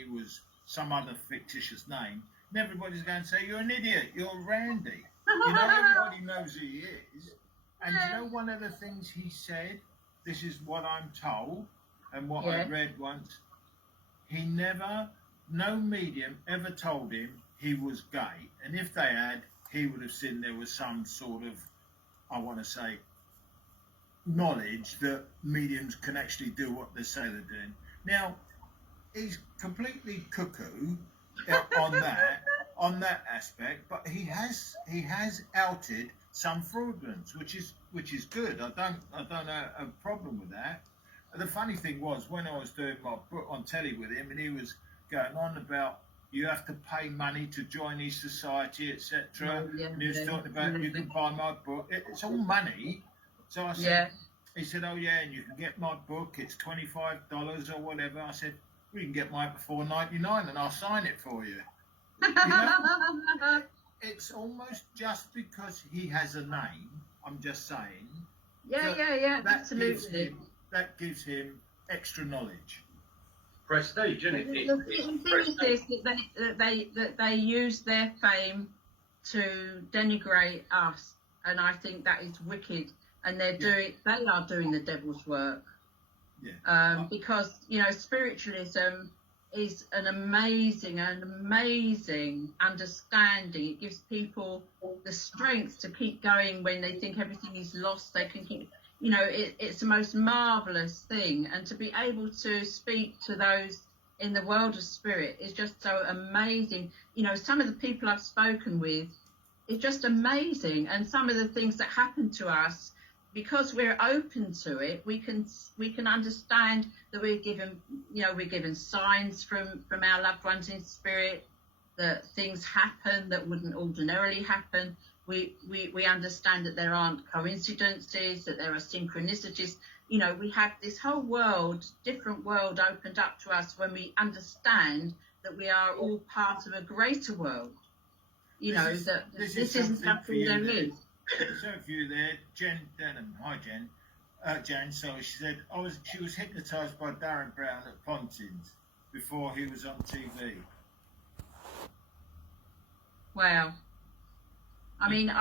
he was some other fictitious name, and everybody's going to say, you're an idiot, you're Randy. You know, everybody knows who he is. And you know, one of the things he said, this is what I'm told, and what I read once, he never, no medium ever told him he was gay. And if they had, he would have seen there was some sort of, I want to say, knowledge that mediums can actually do what they say they're doing. Now, he's completely cuckoo on that aspect, but he has outed some fraudulence, which is good. I don't have a problem with that. The funny thing was, when I was doing my book on telly with him, and he was going on about you have to pay money to join his society, etc. And he was talking about you can buy my book. It's all money. So I said, he said, oh yeah, and you can get my book. It's $25 or whatever. I said, well, you can get mine for $4.99 and I'll sign it for you. You know, it's almost just because he has a name. I'm just saying. Yeah, absolutely. That gives him extra knowledge. Prestige, isn't it? The thing is this, that they use their fame to denigrate us, and I think that is wicked. And they are doing the devil's work. Yeah. Because spiritualism is an amazing understanding. It gives people the strength to keep going when they think everything is lost. They can keep. It's the most marvelous thing, and to be able to speak to those in the world of spirit is just so amazing. Some of the people I've spoken with, it's just amazing, and some of the things that happen to us, because we're open to it, we can understand that we're given signs from our loved ones in spirit, that things happen that wouldn't ordinarily happen. We understand that there aren't coincidences, that there are synchronicities. We have this whole world, different world opened up to us when we understand that we are all part of a greater world. That this isn't something there is. So for you there, Jen Denham. Hi, Jen. Jan, sorry, she said she was hypnotised by Darren Brown at Pontins before he was on TV. Wow. I mean,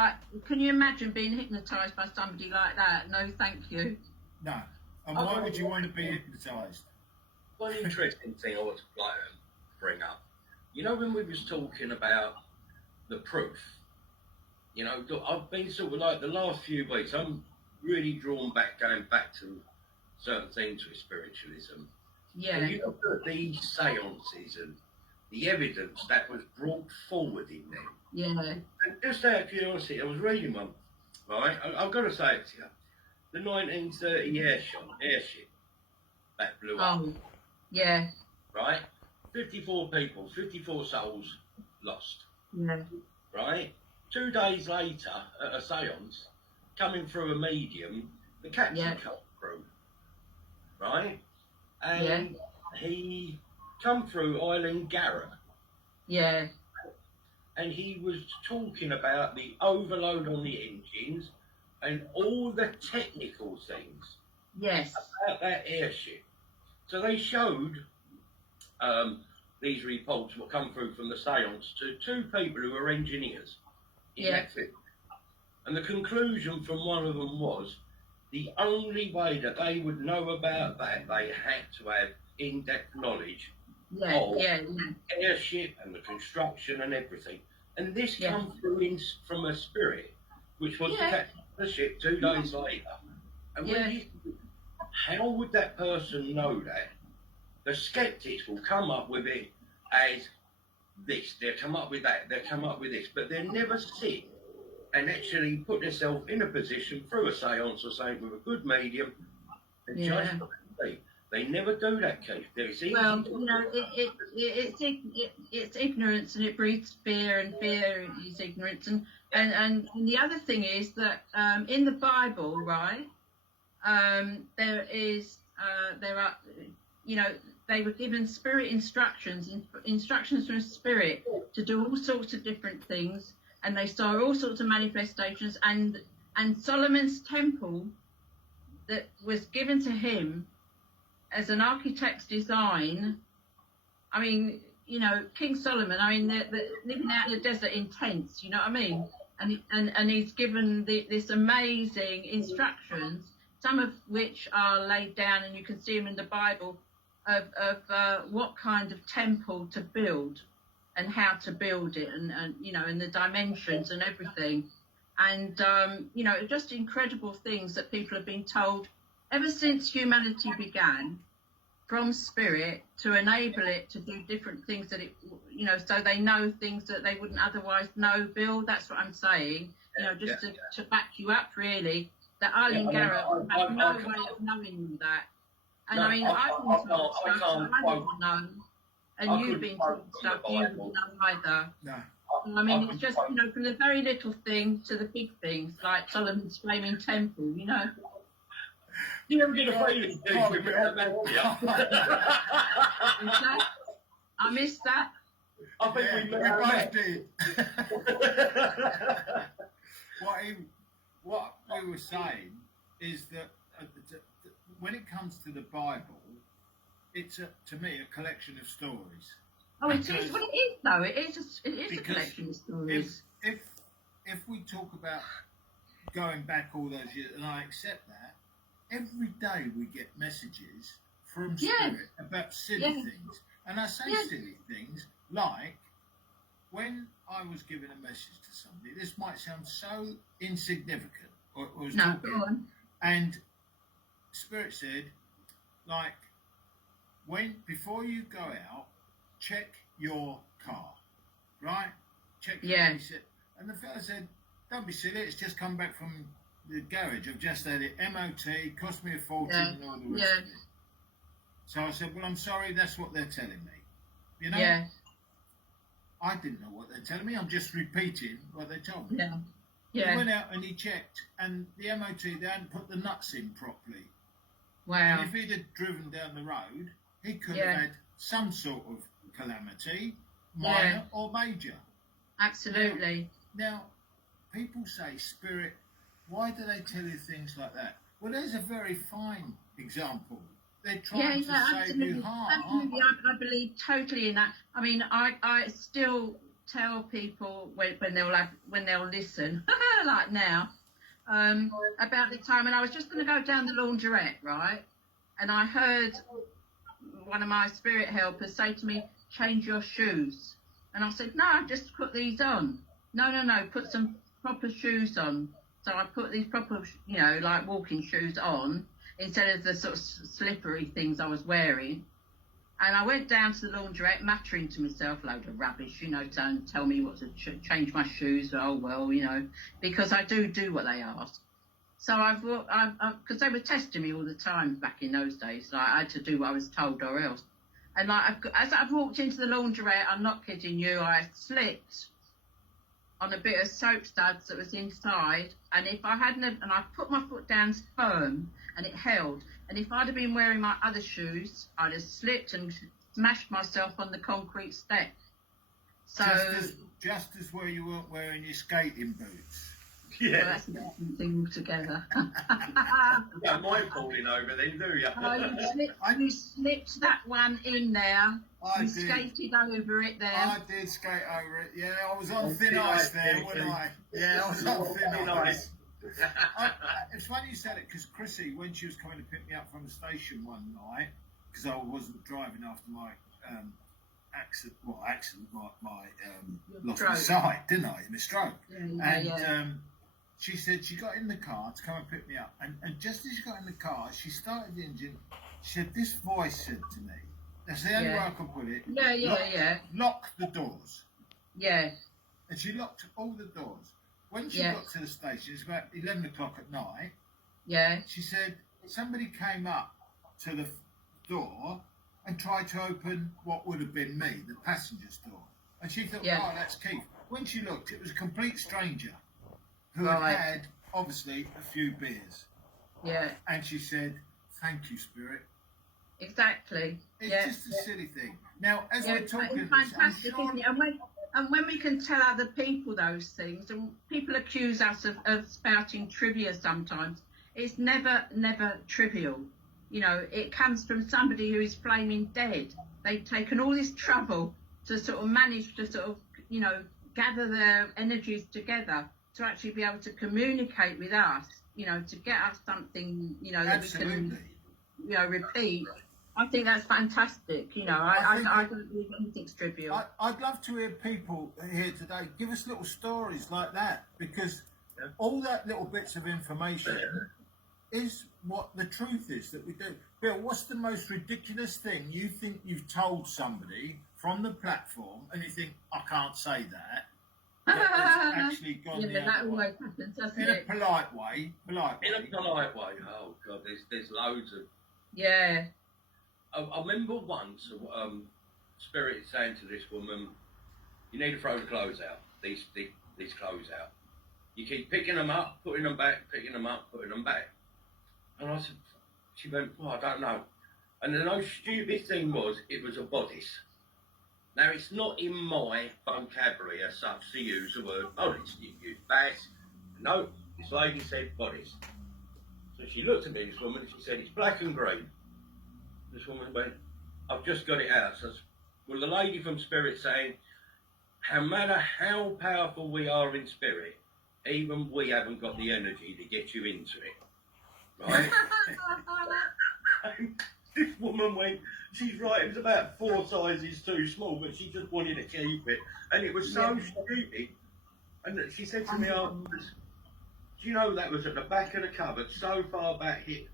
can you imagine being hypnotised by somebody like that? No, thank you. No. And why would you want to be hypnotised? One interesting thing I would like to bring up. When we was talking about the proof, I've been sort of like the last few weeks, I'm really going back to certain things with spiritualism. Yeah. And you look at these seances and the evidence that was brought forward in them. Yeah. And just out of curiosity, I was reading one, right? I've got to say it to you. The 1930 airship that blew up. Yeah. Right? 54 people, 54 souls lost. Yeah. Right? 2 days later, at a seance, coming through a medium, the captain come through. Right? And he come through Eileen Garrett. Yeah. And he was talking about the overload on the engines and all the technical things about that airship. So they showed these reports what come through from the seance to 2 people who were engineers in that field. And the conclusion from one of them was the only way that they would know about that, they had to have in-depth knowledge of airship and the construction and everything. And this comes through from a spirit, which was the captain of the ship 2 days later. And when how would that person know that? The skeptics will come up with it as this, they'll come up with that, they'll come up with this, but they'll never sit and actually put themselves in a position through a seance or something with a good medium and judge what they see. They never do that, Keith. It's ignorance, and it breeds fear, and fear is ignorance. And the other thing is that in the Bible, right, there are, they were given spirit instructions from spirit to do all sorts of different things, and they saw all sorts of manifestations, and Solomon's temple that was given to him as an architect's design I mean, you know, King Solomon, I mean, they're living out in the desert in tents, you know what I mean? And he's given this amazing instructions, some of which are laid down, and you can see them in the Bible, of what kind of temple to build and how to build it, and you know, and the dimensions and everything. And, you know, just incredible things that people have been told ever since humanity began, from spirit, to enable it to do different things that it, you know, so they know things that they wouldn't otherwise know. Bill, that's what I'm saying, you know, just to back you up, really, that Arlene Garrett had no way of knowing all that. And no, I mean, I've been told stuff that I wouldn't know, and you've been told stuff you wouldn't know either. No. I mean, it's just, you know, from the very little thing to the big things, like Solomon's flaming temple, you know. You ever get a feeling with I missed that. I think we both did. What we were saying is that when it comes to the Bible, it's to me a collection of stories. Oh, it is. Well, it is though. It is a collection of stories. If we talk about going back all those years, and I accept that, every day we get messages from Spirit about silly things. And I say silly things like, when I was giving a message to somebody, this might sound so insignificant, or was no, talking, go on. and Spirit said, like, before you go out, check your car, right? Check your car. And the fella said, don't be silly, it's just come back from the garage. I've just had it MOT, cost me a fortune and all the rest of it. So I said, well, I'm sorry, that's what they're telling me. You know? Yeah. I didn't know what they're telling me, I'm just repeating what they told me. Yeah. Yeah. He went out and he checked, and the MOT, they hadn't put the nuts in properly. Wow. And if he'd have driven down the road, he could have had some sort of calamity, minor or major. Absolutely. Now, people say, Spirit, why do they tell you things like that? Well, there's a very fine example. They're trying to save you harm. Absolutely, I believe totally in that. I mean, I still tell people when they'll listen, like now, about the time when I was just going to go down the laundrette, right? And I heard one of my spirit helpers say to me, change your shoes. And I said, no, just put these on. No, put some proper shoes on. So I put these proper, you know, like walking shoes on instead of the sort of slippery things I was wearing. And I went down to the laundrette, muttering to myself, load of rubbish, you know, don't tell me what to change my shoes. Oh, well, you know, because I do what they ask. So because they were testing me all the time back in those days. Like, I had to do what I was told or else. And like, as I've walked into the laundrette, I'm not kidding you, I slipped on a bit of soap suds that was inside, and if I hadn't, and I put my foot down firm, and it held, and if I'd have been wearing my other shoes, I'd have slipped and smashed myself on the concrete step. So just as where you weren't wearing your skating boots. Yeah. Well, that's a different thing altogether. You don't mind falling over then, do you? Oh, you slipped that one in there. I did. Skated over it there. I did skate over it. Yeah, I was on thin ice there, wasn't I? Yeah, I was on thin ice. It's funny you said it, because Chrissy, when she was coming to pick me up from the station one night, because I wasn't driving after my accident, lost my sight, didn't I, in a stroke? She said she got in the car to come and pick me up, and just as she got in the car, she started the engine. She said, this voice said to me, that's the only way I can put it, lock the doors. Yeah. And she locked all the doors. When she got to the station, it's about 11 o'clock at night, she said, somebody came up to the door and tried to open what would have been me, the passenger's door. And she thought, oh, that's Keith. When she looked, it was a complete stranger who had, obviously, a few beers. Yeah. And she said, thank you, Spirit. Exactly. It's just a silly thing. Now, as we're talking, it's fantastic, isn't it? And when we can tell other people those things, and people accuse us of spouting trivia sometimes, it's never trivial. You know, it comes from somebody who is flaming dead. they'd taken all this trouble to sort of manage to sort of, you know, gather their energies together to actually be able to communicate with us, you know, to get us something, you know, that we can, you know, repeat. I think that's fantastic. You know, I don't believe anything's trivial. I'd love to hear people here today give us little stories like that, because all that little bits of information is what the truth is that we do. Bill, what's the most ridiculous thing you think you've told somebody from the platform and you think, I can't say that? That has actually gone the that other always way. happens, doesn't In it? a polite way. In a polite way. Oh God, there's loads of. Yeah. I remember once, Spirit saying to this woman, "You need to throw the clothes out. These clothes out. You keep picking them up, putting them back, picking them up, putting them back." And I said, she went, "Oh, I don't know." And the most stupid thing was, it was a bodice. Now, it's not in my vocabulary as such to use the word bodice. You use bass. No, this lady said bodice. So she looked at me, this woman, she said, "It's black and green." This woman went, "I've just got it out." So, well, the lady from Spirit saying, no matter how powerful we are in spirit, even we haven't got the energy to get you into it. Right? And this woman went, she's right, it was about 4 sizes too small, but she just wanted to keep it. And it was so stupid. And she said to me afterwards, "Do you know that was at the back of the cupboard, so far back here?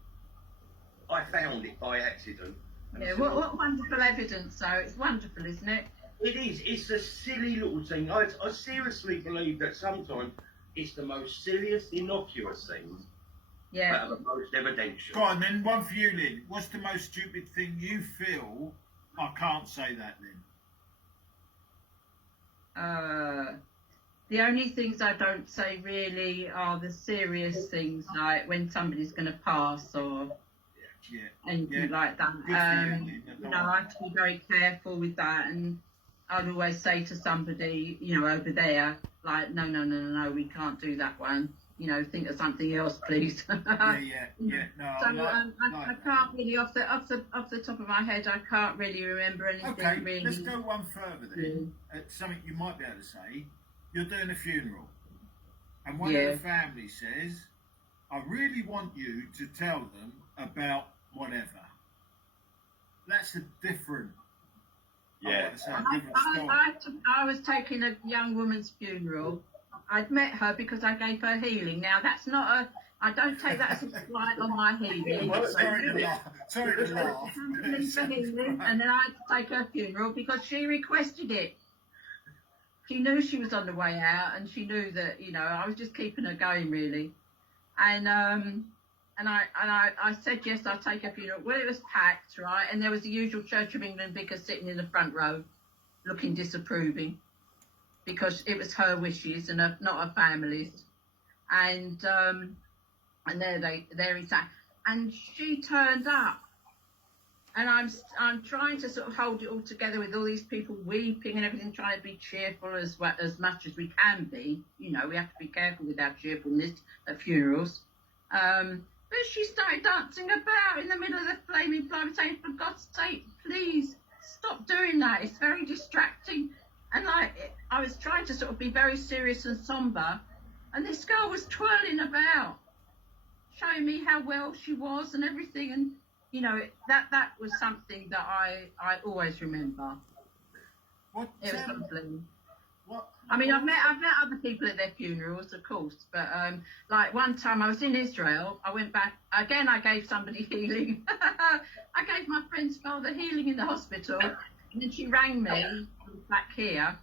I found it by accident." And Yeah, said, what wonderful evidence, though. It's wonderful, isn't it? It is. It's a silly little thing. I seriously believe that sometimes it's the most silliest, innocuous things that are the most evidential. Go on then, one for you, Lynn. What's the most stupid thing you feel? I can't say that, Lynn. The only things I don't say really are the serious things, like when somebody's going to pass or anything like that. You know, I have to be very careful with that, and I'd always say to somebody, you know, over there, like, no, we can't do that one. You know, think of something else, please. No, So I can't really, off the top of my head, I can't really remember anything. Okay, really. let's go one further then. Something you might be able to say. You're doing a funeral, and one of the family says, "I really want you to tell them about whatever." That's a different. I was taking a young woman's funeral. I'd met her because I gave her healing. Now that's not a. I don't take that as a slight on my healing. Sorry to laugh. For healing, and then I had to take her funeral because she requested it. She knew she was on the way out, and she knew that, you know, I was just keeping her going really. And I said yes, I'll take her funeral. Well, it was packed, right, and there was the usual Church of England vicar sitting in the front row, looking disapproving, because it was her wishes and not her family's. And there he sat, and she turned up. And I'm trying to sort of hold it all together with all these people weeping and everything, trying to be cheerful as much as we can be. You know, we have to be careful with our cheerfulness at funerals. But she started dancing about in the middle of the flaming fire, saying, "For God's sake, please stop doing that. It's very distracting." And I was trying to sort of be very serious and somber, and this girl was twirling about, showing me how well she was and everything. And you know, that was something that I always remember. It was something. I mean, I've met other people at their funerals, of course, but like one time I was in Israel, I went back again. I gave somebody healing. I gave my friend's father healing in the hospital, and then she rang me back here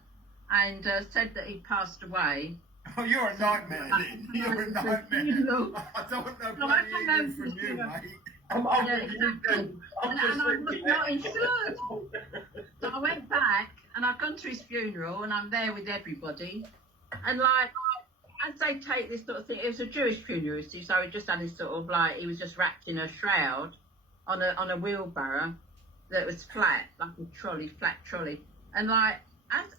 and said that he'd passed away. Oh, you're a nightmare, Lynn. You're a nightmare. I don't want no bloody healing from you, mate. Exactly. And I was not insured. So I went back and I've gone to his funeral and I'm there with everybody. And as they take this sort of thing, it was a Jewish funeral, so he just had this sort of he was just wrapped in a shroud on a wheelbarrow that was flat, like a flat trolley. And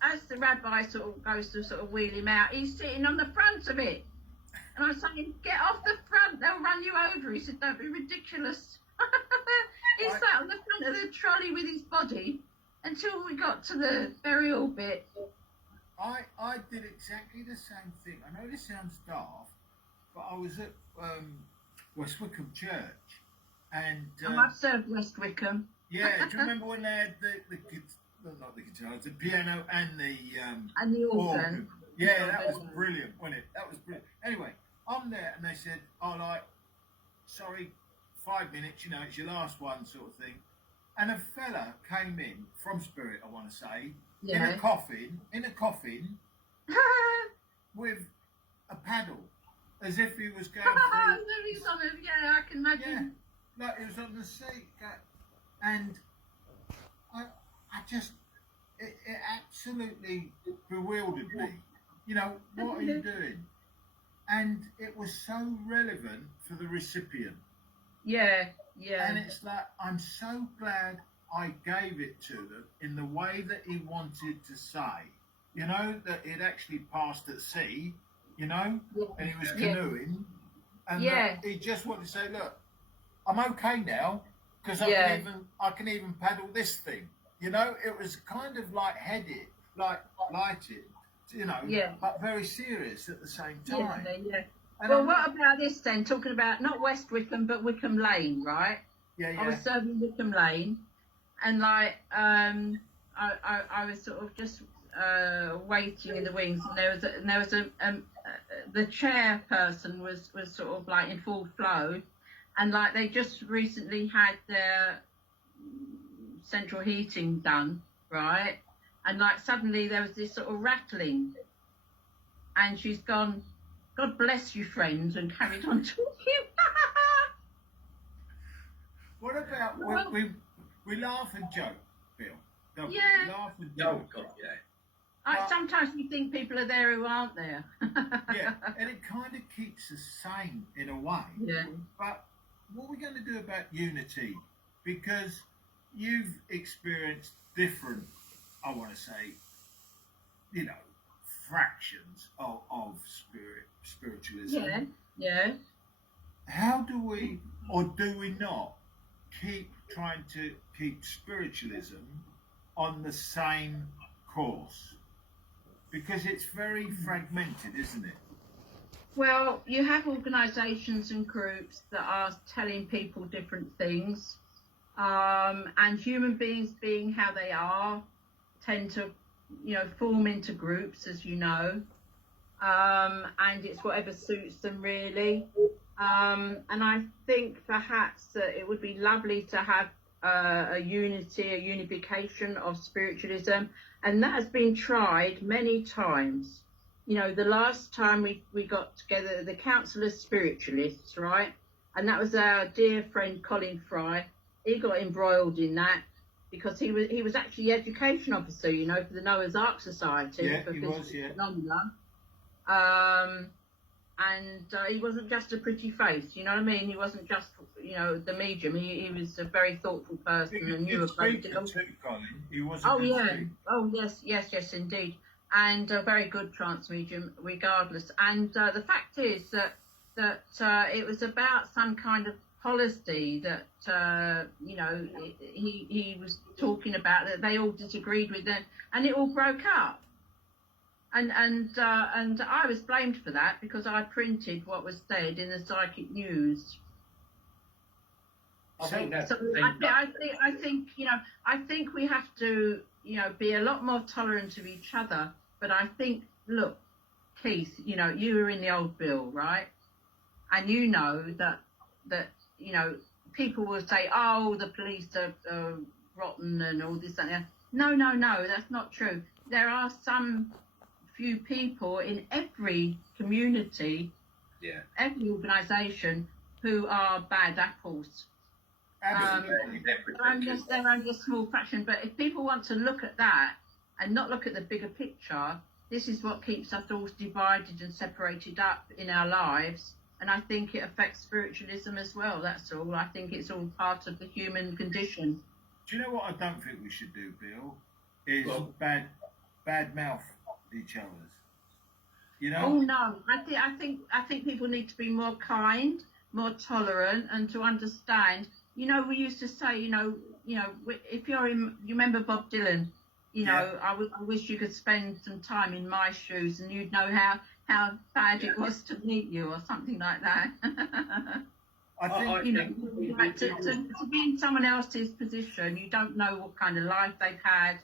as the rabbi sort of goes to sort of wheel him out, he's sitting on the front of it. And I was saying, "Get off the front, they'll run you over." He said, "Don't be ridiculous." He sat on the front of the trolley with his body, until we got to the burial bit. I did exactly the same thing. I know this sounds daft, but I was at West Wickham Church, and I've served West Wickham. yeah, do you remember when they had not the guitar, the piano and the organ? Yeah, that was brilliant, wasn't it? That was brilliant. Anyway, I'm there, and they said, "Oh, like, sorry, 5 minutes. You know, it's your last one, sort of thing." And a fella came in from Spirit, I want to say, in a coffin, with a paddle, as if he was going through. Yeah, I can imagine. Yeah, like he was on the seat, and I just, it absolutely bewildered me. You know, what are you doing? And it was so relevant for the recipient. Yeah, yeah. And it's like, I'm so glad I gave it to them in the way that he wanted to say. You know, that it actually passed at sea, you know, and he was canoeing. And he just wanted to say, look, I'm okay now, because I can even paddle this thing. You know, it was kind of light-headed, lighted, you know, but very serious at the same time. Yeah. Well, what about this then? Talking about not West Wickham, but Wickham Lane, right? Yeah. I was serving Wickham Lane, and like I was sort of just waiting in the wings, and there was the chairperson was sort of like in full flow, and like they just recently had their central heating done, right? And like suddenly there was this sort of rattling, and she's gone, "God bless you, friends," and carried on talking. What about we laugh and joke, Bill? Don't we? Yeah. We laugh and joke. Oh, God, yeah. Sometimes we think people are there who aren't there. Yeah, and it kind of keeps us sane in a way. Yeah. But what are we going to do about unity? Because you've experienced different, I want to say, you know, fractions of spiritualism. Yeah. How do we, or do we not, keep trying to keep spiritualism on the same course? Because it's very fragmented, isn't it? Well, you have organisations and groups that are telling people different things, and human beings, being how they are, tend to, you know, form into groups, as you know, and it's whatever suits them, really. And I think perhaps that it would be lovely to have a unification of spiritualism, and that has been tried many times. You know, the last time we got together, the Council of Spiritualists, right? And that was our dear friend Colin Fry. He got embroiled in that because he was actually the education officer, you know, for the Noah's Ark Society for physical phenomena. And he wasn't just a pretty face, you know what I mean? He wasn't just, you know, the medium. He was a very thoughtful person and knew a great deal. He was Yes, indeed. And a very good trance medium, regardless. And the fact is that it was about some kind of policy that you know, he was talking about, that they all disagreed with, and it all broke up. And I was blamed for that because I printed what was said in the Psychic News. I think you know, I think we have to, you know, be a lot more tolerant of each other. But I think, look, Keith, you know, you were in the old bill, right? And you know that you know, people will say, oh, the police are rotten and all this and that. No, that's not true. There are some few people in every community, every organisation, who are bad apples. They're only a small fraction. But if people want to look at that and not look at the bigger picture, this is what keeps us all divided and separated up in our lives. And I think it affects spiritualism as well. That's all. I think it's all part of the human condition. Do you know what I don't think we should do, Bill? Is bad mouth each other's. You know? Oh no, I think people need to be more kind, more tolerant, and to understand You know, we used to say, if you're in, you remember Bob Dylan, I wish you could spend some time in my shoes and you'd know how bad it was to meet you, or something like that. I think, like to be in someone else's position, you don't know what kind of life they've had,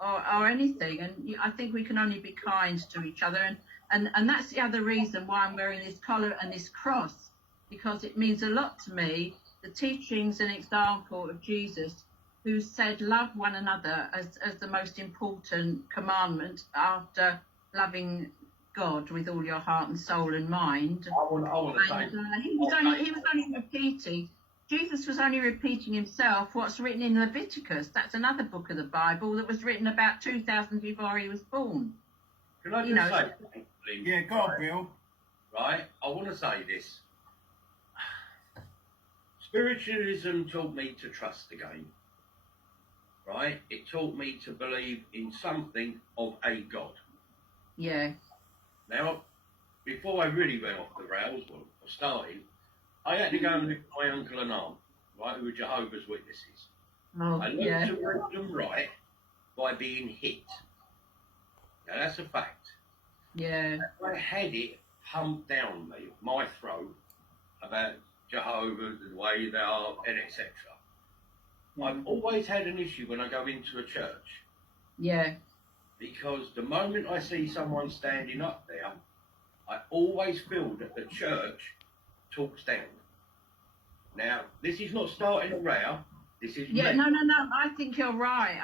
or anything. And I think we can only be kind to each other. And that's the other reason why I'm wearing this collar and this cross, because it means a lot to me, the teachings and example of Jesus, who said love one another as the most important commandment after loving God with all your heart and soul and mind. He was only repeating. Jesus was only repeating himself what's written in Leviticus. That's another book of the Bible that was written about 2,000 before he was born. Can I just say something, please? Yeah, go on, Bill. Right, I want to say this. Spiritualism taught me to trust again. Right? It taught me to believe in something of a God. Yeah. Now, before I really went off the rails, or started, I had to go and look at my uncle and aunt, right, who were Jehovah's Witnesses. Oh, I learned to read them right by being hit. Now, that's a fact. Yeah. I had it pumped down me, my throat, about Jehovah's, the way they are, and etc. I've always had an issue when I go into a church. Yeah. Because the moment I see someone standing up there, I always feel that the church talks down. Now, this is not starting a row. This is no. I think you're right.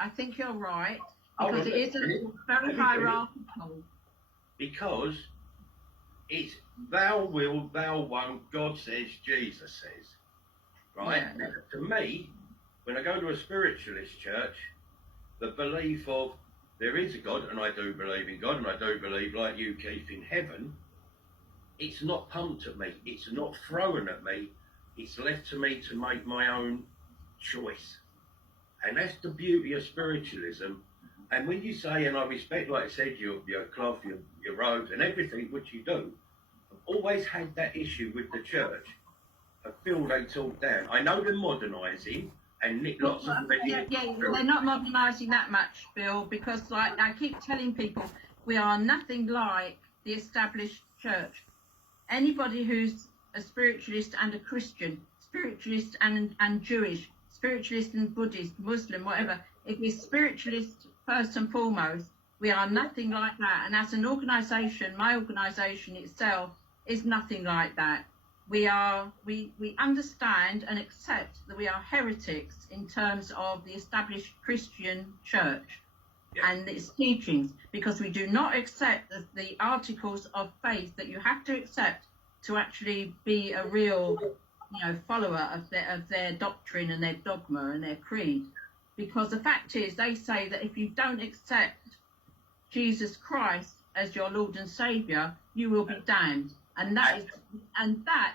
Because it is very hierarchical. Because it's thou will, thou won't, God says, Jesus says. Right? Yeah. Now, to me, when I go to a spiritualist church, the belief of there is a God, and I do believe in God, and I do believe, like you, Keith, in heaven, it's not pumped at me, it's not thrown at me, it's left to me to make my own choice. And that's the beauty of spiritualism. And when you say, and I respect, like I said, your cloth, your robes, and everything which you do, I've always had that issue with the church. I feel they talk down. I know they're modernising, and nick lots of they're not modernising that much, Bill, because like I keep telling people, we are nothing like the established church. Anybody who's a spiritualist and a Christian, spiritualist and Jewish, spiritualist and Buddhist, Muslim, whatever, if we're spiritualist first and foremost, we are nothing like that. And as an organisation, my organisation itself is nothing like that. We understand and accept that we are heretics in terms of the established Christian church and its teachings, because we do not accept the articles of faith that you have to accept to actually be a real, follower of their doctrine and their dogma and their creed. Because the fact is, they say that if you don't accept Jesus Christ as your Lord and Saviour, you will be damned. And that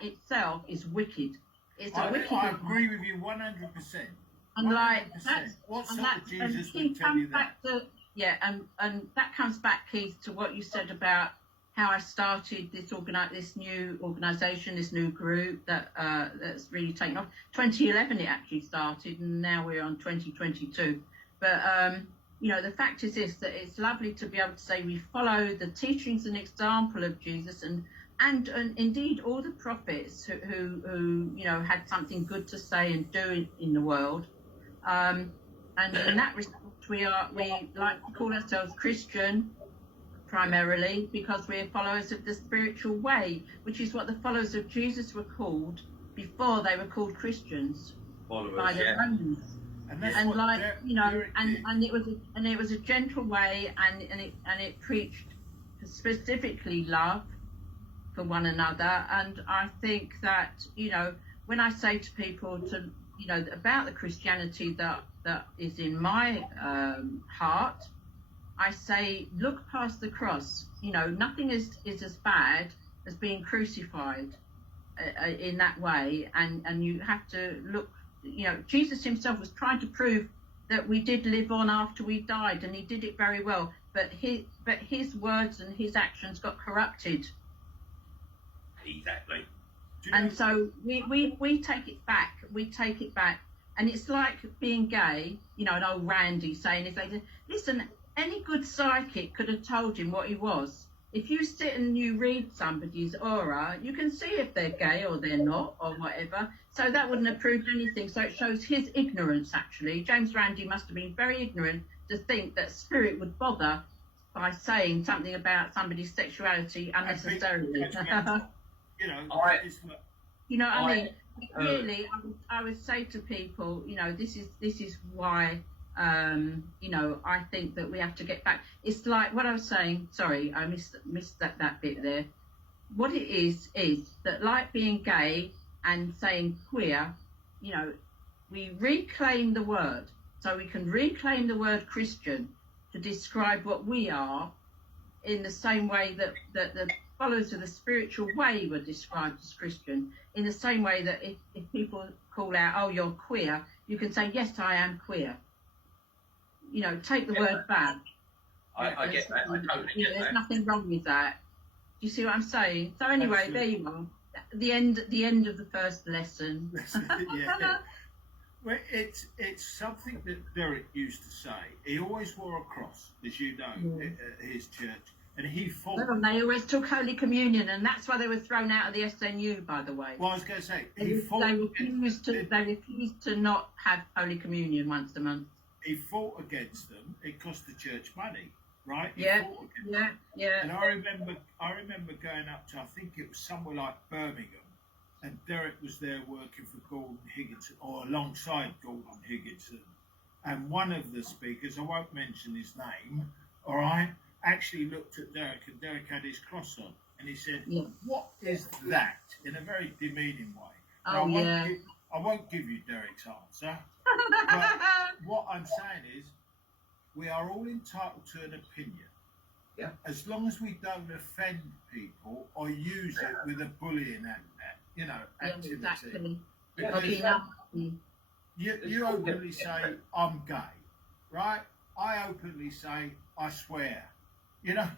itself is wicked. It's a wicked. I agree with you 100%. And 100%. What sort of Jesus would tell you that? And that comes back, Keith, to what you said about how I started this new organisation, this new group that's really taken off. 2011 it actually started, and now we're on 2022. But the fact is this, that it's lovely to be able to say we follow the teachings and example of Jesus, and indeed all the prophets who had something good to say and do in the world. And in that respect, we like to call ourselves Christian primarily because we're followers of the spiritual way, which is what the followers of Jesus were called before they were called Christians by the Romans. And it was a gentle way, and it preached specifically love for one another. And I think that when I say to people about the Christianity that is in my heart, I say look past the cross. Nothing is as bad as being crucified in that way, and you have to look. Jesus himself was trying to prove that we did live on after we died, and he did it very well. But his words and his actions got corrupted. Exactly. Do you know, And so we take it back. We take it back. And it's like being gay, you know, an old Randy saying, listen, any good psychic could have told him what he was. If you sit and you read somebody's aura, you can see if they're gay or they're not or whatever. So that wouldn't have proved anything. So it shows his ignorance, actually. James Randi must have been very ignorant to think that spirit would bother by saying something about somebody's sexuality unnecessarily. you know, it's like, you know what I mean? Really, I would say to people, you know, this is why, you know, I think that we have to get back. It's like what I was saying. Sorry, I missed that bit there. What it is that, like being gay and saying queer, you know, we reclaim the word, so we can reclaim the word Christian to describe what we are, in the same way that the followers of the spiritual way were described as Christian, in the same way that if people call out, oh, you're queer, you can say, yes, I am queer. You know, take the word back. I get that. I totally get that. There's nothing wrong with that. Do you see what I'm saying? So anyway, Absolutely. there you are. The end of the first lesson. yeah. Well, it's something that Derek used to say. He always wore a cross, as you know, at his church. And he fought. Well, they always took Holy Communion, and that's why they were thrown out of the SNU, by the way. Well, I was going to say, They refused to not have Holy Communion once a month. He fought against them. It cost the church money, right? Yeah. And I remember going up to, I think it was somewhere like Birmingham, and Derek was there working for Gordon Higginson, or alongside Gordon Higginson. And one of the speakers, I won't mention his name, all right, actually looked at Derek, and Derek had his cross on, and he said, what is that? In a very demeaning way. Oh, yeah. I won't give you Derek's answer, but what I'm saying is, we are all entitled to an opinion. Yeah. As long as we don't offend people or use it with a bullying activity. Exactly. Because you openly say, I'm gay, right? I openly say, I swear. You know,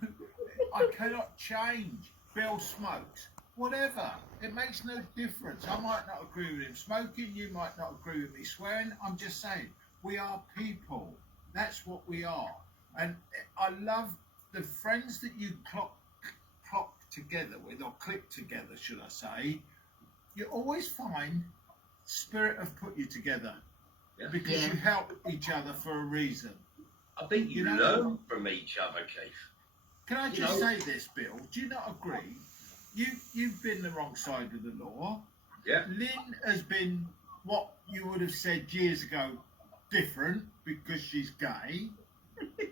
I cannot change. Bill smokes. Whatever. It makes no difference. I might not agree with him smoking. You might not agree with me swearing. I'm just saying, we are people. That's what we are. And I love the friends that you clock together with, or click together, should I say. You always find spirit have put you together because you help each other for a reason. I think you learn from each other, Keith. Can I just say this, Bill? Do you not agree? You've been the wrong side of the law. Yeah. Lynn has been what you would have said years ago, different because she's gay,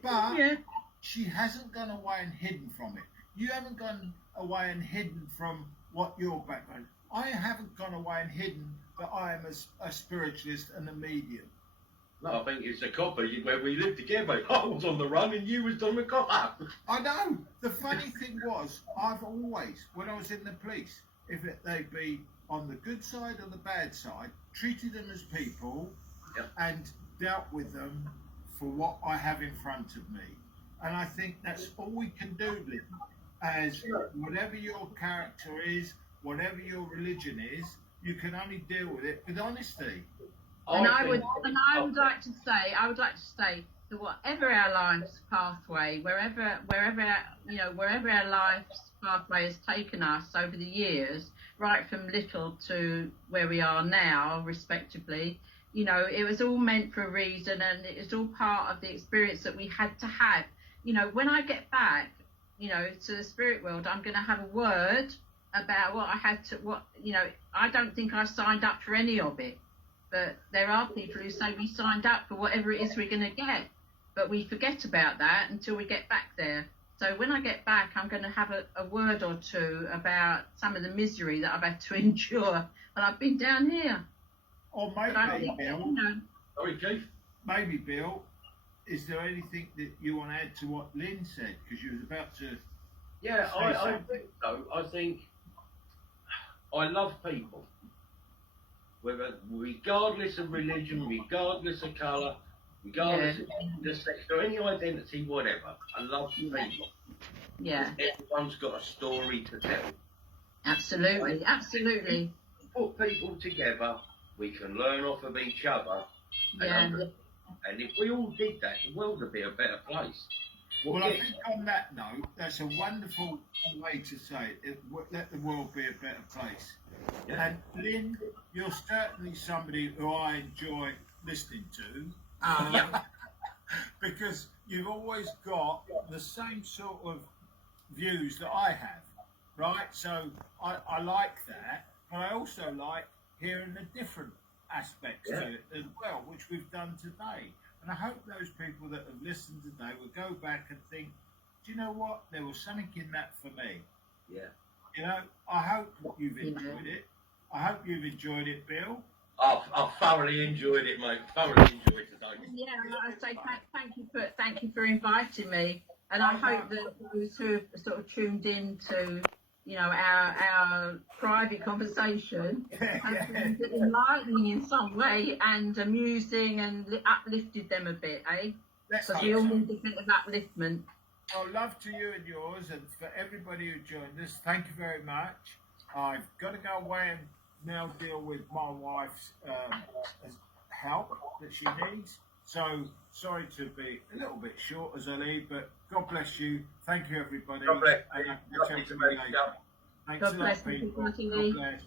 but she hasn't gone away and hidden from it. You haven't gone away and hidden from what your background. I haven't gone away and hidden that I am a spiritualist and a medium. No, I think it's a copper where we lived together. I was on the run and you was on the copper. I know. The funny thing was, I've always, when I was in the police, if they be on the good side or the bad side, treated them as people and dealt with them for what I have in front of me. And I think that's all we can do, Lynn, as whatever your character is, whatever your religion is, you can only deal with it with honesty. And I would like to say that whatever our life's pathway, wherever our life's pathway has taken us over the years, right from little to where we are now, respectively, you know, it was all meant for a reason, and it was all part of the experience that we had to have. You know, when I get back, you know, to the spirit world, I'm going to have a word about what I had to, I don't think I signed up for any of it. But there are people who say we signed up for whatever it is we're going to get. But we forget about that until we get back there. So when I get back, I'm going to have a word or two about some of the misery that I've had to endure. But I've been down here. Or maybe, Bill, Sorry, Keith. Maybe, Bill, is there anything that you want to add to what Lynn said? Because you was about to Yeah, I think so. I think I love people. Regardless of religion, regardless of colour, regardless of gender, sex, or any identity, whatever. I love people. Yeah. Everyone's got a story to tell. Absolutely, absolutely. Put people together, we can learn off of each other. Yeah. And if we all did that, the world would be a better place. Well, I think on that note, that's a wonderful way to say it. Let the world be a better place. Yeah. And Lynn, you're certainly somebody who I enjoy listening to. Oh, Because you've always got the same sort of views that I have, right? So I like that, but I also like hearing the different aspects to it as well, which we've done today. And I hope those people that have listened today will go back and think, do you know what? There was something in that for me. Yeah. You know, I hope you've enjoyed it. I hope you've enjoyed it, Bill. I've thoroughly enjoyed it, mate. Thoroughly enjoyed today. yeah. I say thank you for inviting me, and I hope that those who have sort of tuned in to, you know, our private conversation have been enlightening in some way and amusing and uplifted them a bit, eh? Because we all need a bit of upliftment. Well, love to you and yours, and for everybody who joined us, thank you very much. I've got to go away and now deal with my wife's help that she needs. So sorry to be a little bit short as I leave, but God bless you. Thank you, everybody. God bless. And I'll chat to you later. Thanks God a bless lot, you, people. everybody. God bless.